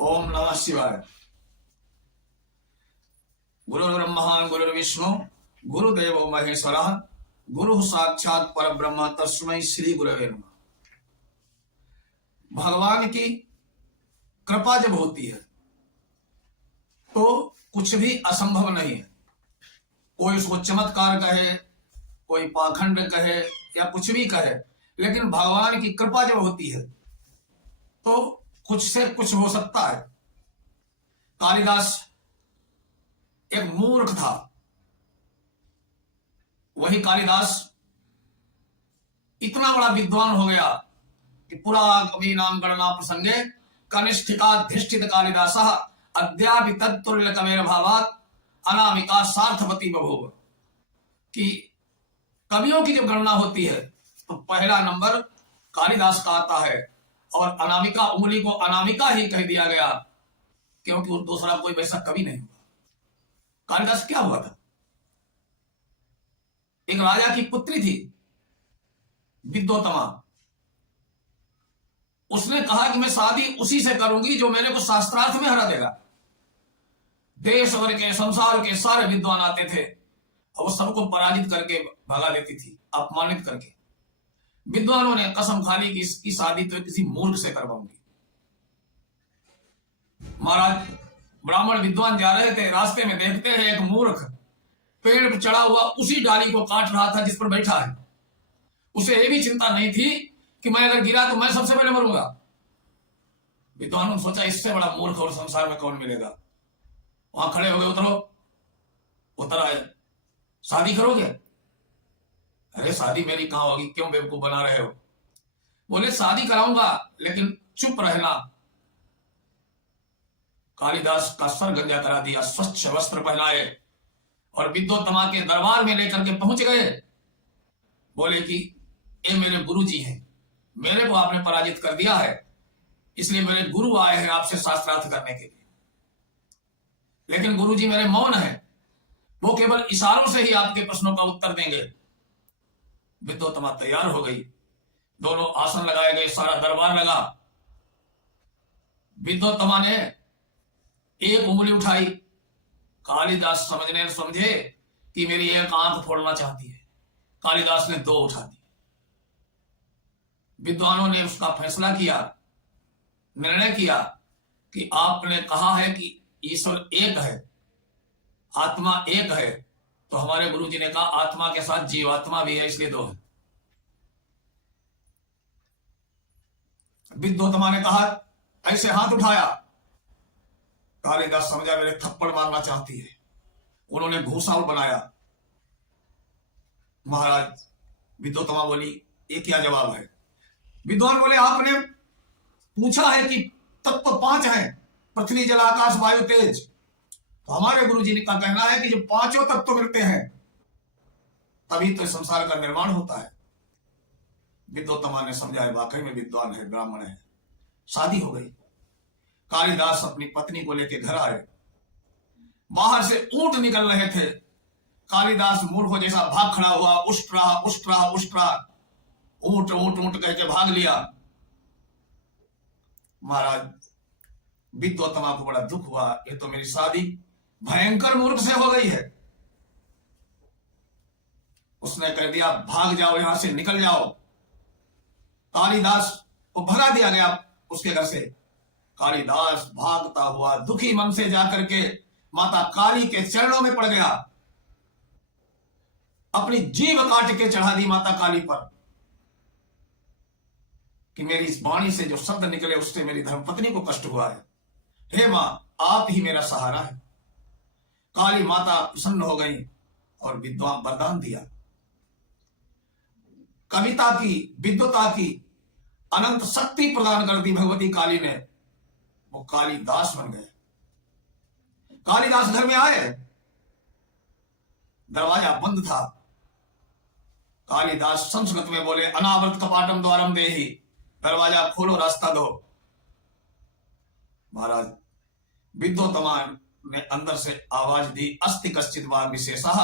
ओम नमः शिवाय। गुरुर्ब्रह्मा गुरुर्विष्णु गुरुदेवो महेश्वरः गुरु साक्षात परब्रह्म तस्मै श्री गुरवे नमः। भगवान की कृपा जब होती है तो कुछ भी असंभव नहीं है। कोई उसको चमत्कार कहे, कोई पाखंड कहे या कुछ भी कहे, लेकिन भगवान की कृपा जब होती है तो कुछ से कुछ हो सकता है। कालिदास एक मूर्ख था। वही कालिदास इतना बड़ा विद्वान हो गया कि पुरा कवि नाम गणना प्रसंगे कनिष्ठिकाधिष्ठित कालिदास अद्यापि तत्तुल्य कवेर भावात अनामिका सार्थवती बभूव। कि कवियों की जब गणना होती है तो पहला नंबर कालिदास का आता है, और अनामिका उंगली को अनामिका ही कह दिया गया क्योंकि दूसरा कोई वैसा कवि नहीं हुआ। कालिदास क्या हुआ था? एक राजा की पुत्री थी विद्योत्तमा। उसने कहा कि मैं शादी उसी से करूंगी जो मेरे को शास्त्रार्थ में हरा देगा। देश भर के संसार के सारे विद्वान आते थे और वो सबको पराजित करके भगा देती थी, अपमानित करके। विद्वानों ने कसम खा ली कि इसकी शादी तो किसी मूर्ख से करवाऊंगी। महाराज ब्राह्मण विद्वान जा रहे थे, रास्ते में देखते हैं एक मूर्ख पेड़ पर चढ़ा हुआ उसी डाली को काट रहा था जिस पर बैठा है। उसे ये भी चिंता नहीं थी कि मैं अगर गिरा तो मैं सबसे पहले मरूंगा। विद्वानों ने सोचा इससे बड़ा मूर्ख और संसार में कौन मिलेगा। वहां खड़े हो गए, उतरो। उतर आए। शादी करोगे? अरे शादी मेरी कहां होगी, क्यों बेवकूफ बना रहे हो? बोले शादी कराऊंगा लेकिन चुप रहना। कालिदास का सर गंजा करा दिया, स्वच्छ वस्त्र पहनाए और विद्योत्तमा के दरबार में लेकर के पहुंच गए। बोले कि ये मेरे गुरु जी हैं, मेरे को आपने पराजित कर दिया है, इसलिए मेरे गुरु आए हैं आपसे शास्त्रार्थ करने के लिए। लेकिन गुरु जी मेरे मौन हैं, वो केवल इशारों से ही आपके प्रश्नों का उत्तर देंगे। विद्योत्तमा तैयार हो गई, दोनों आसन लगाए गए, सारा दरबार लगा। विद्योत्तमा ने एक उंगली उठाई। कालिदास समझे कि मेरी एक आंख फोड़ना चाहती है। कालिदास ने दो उठा दी। विद्वानों ने उसका फैसला किया, निर्णय किया कि आपने कहा है कि ईश्वर एक है, आत्मा एक है, तो हमारे गुरु जी ने कहा आत्मा के साथ जीवात्मा भी है, इसलिए दो है। विद्योत्तमा ने कहा, ऐसे हाथ उठाया। कालिदास समझा मेरे थप्पड़ मारना चाहती है। उन्होंने घूसाव बनाया। महाराज विद्योत्तमा बोली ये क्या जवाब है? विद्वान बोले आपने पूछा है कि तत्व पांच हैं, पृथ्वी जल आकाश वायु तेज। तो हमारे गुरु जी का कहना है कि जब पांचों तत्व मिलते हैं तभी तो संसार का निर्माण होता है। विद्योत्तमा ने समझा है वाकई में विद्वान है, ब्राह्मण है। शादी हो गई। कालिदास अपनी पत्नी को लेकर घर आए। बाहर से ऊंट निकल रहे थे। कालिदास मूर्खों जैसा भाग खड़ा हुआ, उष्ट रहा उष्ट रहा उष्ट रहा, ऊंट ऊंट ऊंट कहकर भाग लिया। महाराज विद्योत्तमा को बड़ा दुख हुआ, ये तो मेरी शादी भयंकर मूर्ख से हो गई है। उसने कह दिया भाग जाओ, यहां से निकल जाओ। कालिदास को भगा दिया गया उसके घर से। कालिदास भागता हुआ दुखी मन से जाकर के माता काली के चरणों में पड़ गया। अपनी जीभ काट के चढ़ा दी माता काली पर कि मेरी इस वाणी से जो शब्द निकले उससे मेरी धर्मपत्नी को कष्ट हुआ है। हे मां, आप ही मेरा सहारा है। काली माता प्रसन्न हो गई और विद्वान वरदान दिया। कविता की, विद्वता की अनंत शक्ति प्रदान कर दी भगवती काली ने। वो कालिदास बन गए। कालिदास घर में आए, दरवाजा बंद था। कालिदास संस्कृत में बोले अनावृत कपाटम द्वारम देहि, दरवाजा खोलो, रास्ता दो। महाराज विद्योत्तमा ने अंदर से आवाज दी अस्ति कश्चित वा विशेषः,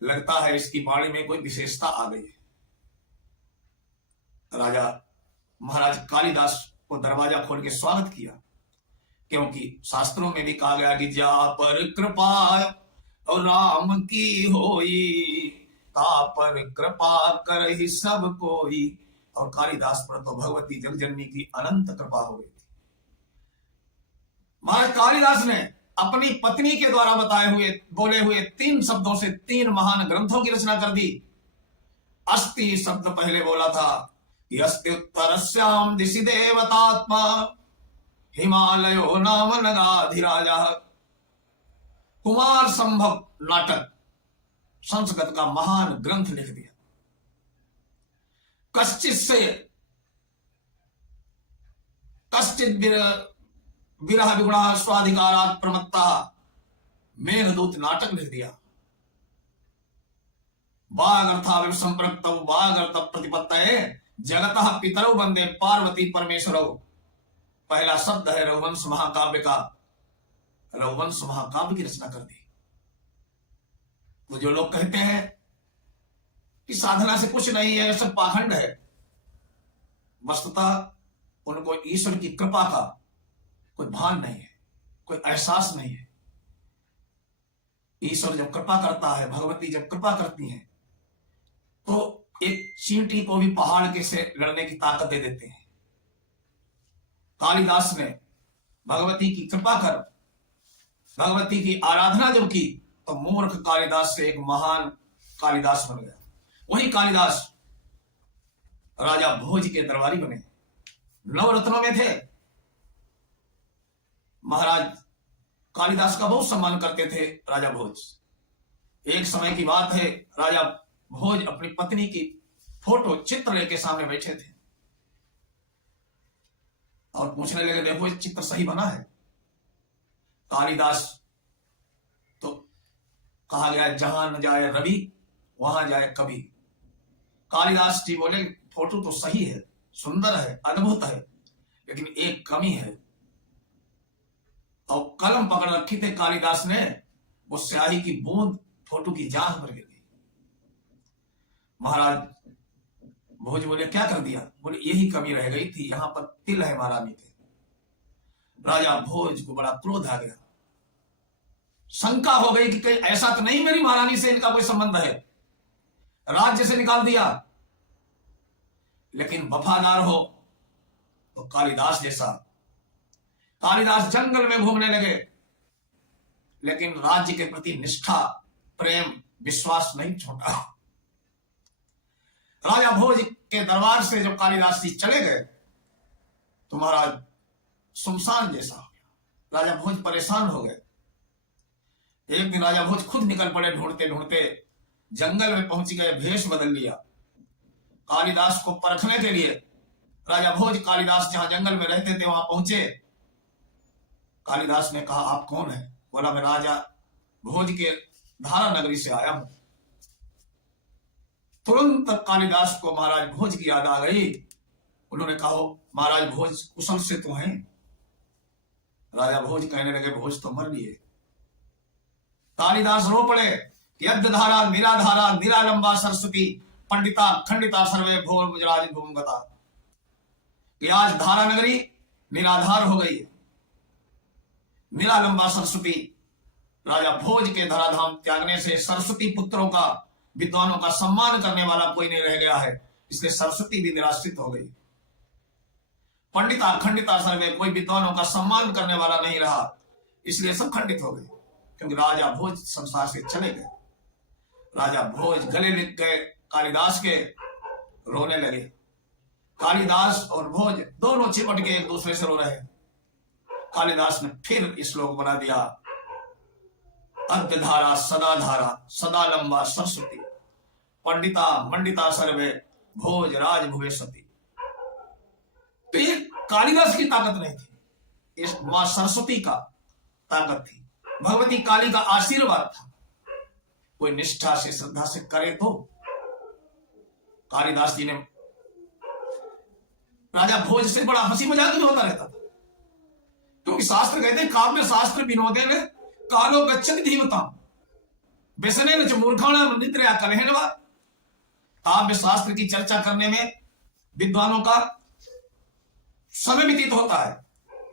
लगता है इसकी वाणी में कोई विशेषता आ गई है। राजा महाराज कालिदास को दरवाजा खोल के स्वागत किया। क्योंकि शास्त्रों में भी कहा गया कि जा पर कृपा और राम की होई, ता पर कृपा कर ही सब कोई। और कालिदास पर तो भगवती जगजननी की अनंत कृपा हो गई थी। महाराज कालिदास ने अपनी पत्नी के द्वारा बताए हुए बोले हुए 3 शब्दों से 3 महान ग्रंथों की रचना कर दी। अस्ति शब्द पहले बोला था कि अस्ति उत्तरस्याम दिशि देवतात्मा हिमालयो नाम नगाधिराजा। कुमार संभव नाटक संस्कृत का महान ग्रंथ लिख दिया। कश्चित विरह विगुणा स्वाधिकारात् प्रमत्ता मेघदूत नाटक लिख दिया। वागर्था संप्रक्त वागर्थ प्रतिपत्तये जगतः पितरौ वंदे पार्वती परमेश्वरौ। पहला शब्द है रघुवंश महाकाव्य का। रघुवंश महाकाव्य की रचना कर दी। तो जो लोग कहते हैं कि साधना से कुछ नहीं है, सब पाखंड है, वस्तुतः उनको ईश्वर की कृपा का कोई भान नहीं है, कोई एहसास नहीं है। ईश्वर जब कृपा करता है, भगवती जब कृपा करती हैं, तो एक चींटी को भी पहाड़ के से लड़ने की ताकत दे देते हैं। कालिदास ने भगवती की कृपा कर भगवती की आराधना जब की, तो मूर्ख कालिदास से एक महान कालिदास बन गया। वही कालिदास राजा भोज के दरबारी बने, नवरत्नों में थे। महाराज कालिदास का बहुत सम्मान करते थे राजा भोज। एक समय की बात है, राजा भोज अपनी पत्नी की फोटो चित्र लेके सामने बैठे थे और पूछने लगे, देखो ये चित्र सही बना है? कालिदास तो कहा गया जहां न जाए रवि वहां जाए कवि। कालिदास जी बोले फोटो तो सही है, सुंदर है, अद्भुत है, लेकिन एक कमी है। और कलम पकड़ रखी थे कालिदास ने, वो स्याही की बूंद फोटो की जांघ पर गिर गई। महाराज भोज बोले क्या कर दिया? बोले यही कमी रह गई थी, यहां पर तिल है महारानी के। राजा भोज को बड़ा क्रोध आ गया, शंका हो गई कि कहीं ऐसा तो नहीं मेरी महारानी से इनका कोई संबंध है। राज्य से निकाल दिया। लेकिन वफादार हो तो कालिदास जैसा। कालिदास जंगल में घूमने लगे, लेकिन राज्य के प्रति निष्ठा, प्रेम, विश्वास नहीं छोड़ा। राजा भोज के दरबार से जब कालिदास जी चले गए तो महाराज सुनसान जैसा हो गया। राजा भोज परेशान हो गए। एक दिन राजा भोज खुद निकल पड़े, ढूंढते ढूंढते जंगल में पहुंच गए, भेष बदल लिया कालिदास को परखने के लिए। राजा भोज कालिदास जहां जंगल में रहते थे वहां पहुंचे। कालिदास ने कहा आप कौन है? बोला मैं राजा भोज के धारा नगरी से आया हूं। तुरंत कालिदास को महाराज भोज की याद आ गई। उन्होंने कहा महाराज भोज कुशल से तो हैं? राजा भोज कहने लगे भोज तो मर लिए। कालिदास रो पड़े कि यद्ध धारा निराधारा निरालंबा सरस्वती पंडिता खंडिता सर्वे भोर मुजराज भूमगता। कि आज धारा नगरी निराधार हो गई है, निरालंबा सरस्वती। राजा भोज के धराधाम त्यागने से सरस्वती पुत्रों का, विद्वानों का सम्मान करने वाला कोई नहीं रह गया है, इसलिए सरस्वती भी निराश्रित हो गई। पंडिता खंडिता सर्वे, कोई विद्वानों का सम्मान करने वाला नहीं रहा, इसलिए सब खंडित हो गए, क्योंकि राजा भोज संसार से चले गए। राजा भोज गले लिख गए कालिदास के, रोने लगे। कालिदास और भोज दोनों चिपट के एक दूसरे से रो रहे। कालिदास ने फिर श्लोक बना दिया, अद्यधारा सदा धारा सदा लंबा सरस्वती पंडिता मंडिता सर्वे भोज राज भुवेशती। तो ये कालिदास की ताकत नहीं थी, इस मां सरस्वती का ताकत थी, भगवती काली का आशीर्वाद था। कोई निष्ठा से श्रद्धा से करे तो। कालिदास जी ने राजा भोज से बड़ा हंसी मजाक भी होता रहता था, क्योंकि शास्त्र कहते हैं काव्य शास्त्र विनोदे ने कालो गच्छति धीमताम् व्यसनेन च मूर्खाणां निद्रया कलहेन वा। काव्य शास्त्र की चर्चा करने में विद्वानों का समय व्यतीत होता है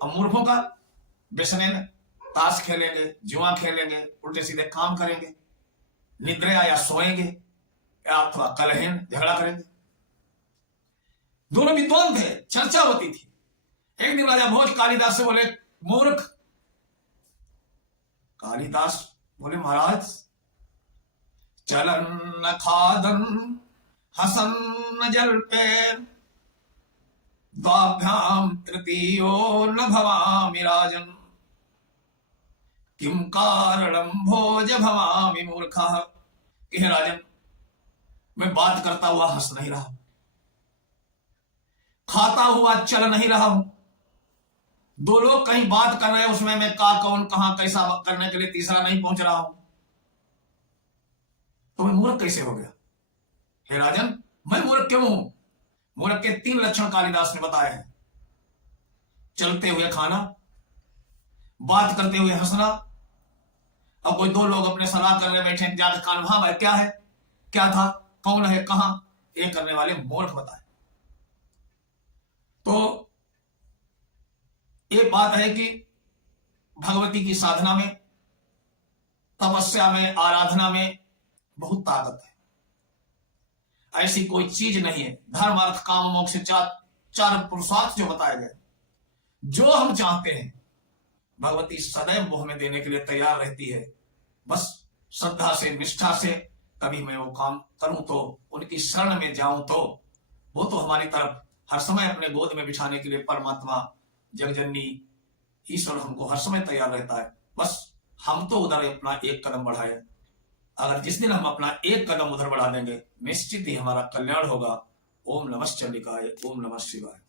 और मूर्खों का बेसने ताश खेलेंगे, जुआ खेलेंगे, उल्टे सीधे काम करेंगे, निद्रा या सोएंगे या अथवा कलह झगड़ा करेंगे। दोनों विद्वान थे, चर्चा होती थी। एक दिन राजा भोज कालिदास से बोले, मूर्ख। कालिदास बोले, महाराज, चलन न खादन हसन न जल पे द्वाभ्याम तृतीयो न भवामि राजन किम कारणम भोज भवामि मूर्खः। कि राजन, मैं बात करता हुआ हंस नहीं रहा, खाता हुआ चल नहीं रहा हूं, दो लोग कहीं बात कर रहे हैं, उसमें मैं का कौन कहां कैसा करने के लिए तीसरा नहीं पहुंच रहा हूं, तो मैं मूर्ख कैसे हो गया? हे राजन, मैं मूर्ख क्यों हूं? मूर्ख के 3 लक्षण कालिदास ने बताए हैं। चलते हुए खाना, बात करते हुए हंसना। अब कोई 2 लोग अपने सलाह करने बैठे, जाकर कान, हाँ भाई क्या है, क्या था, कौन है, कहां, ये करने वाले मूर्ख बताए। तो ये बात है कि भगवती की साधना में, तपस्या में, आराधना में बहुत ताकत है। ऐसी कोई चीज नहीं है। धर्म अर्थ काम मोक्ष, चार पुरुषार्थ जो बताए गए, जो हम चाहते हैं भगवती सदैव वो हमें देने के लिए तैयार रहती है। बस श्रद्धा से, निष्ठा से कभी मैं वो काम करूं तो, उनकी शरण में जाऊं तो, वो तो हमारी तरफ हर समय अपने गोद में बिठाने के लिए परमात्मा जगजननी ईश्वर हमको हर समय तैयार रहता है। बस हम तो उधर अपना एक कदम बढ़ाए। अगर जिस दिन हम अपना एक कदम उधर बढ़ा देंगे, निश्चित ही हमारा कल्याण होगा। ओम नमः चंडिकाय, ओम नमः शिवाय।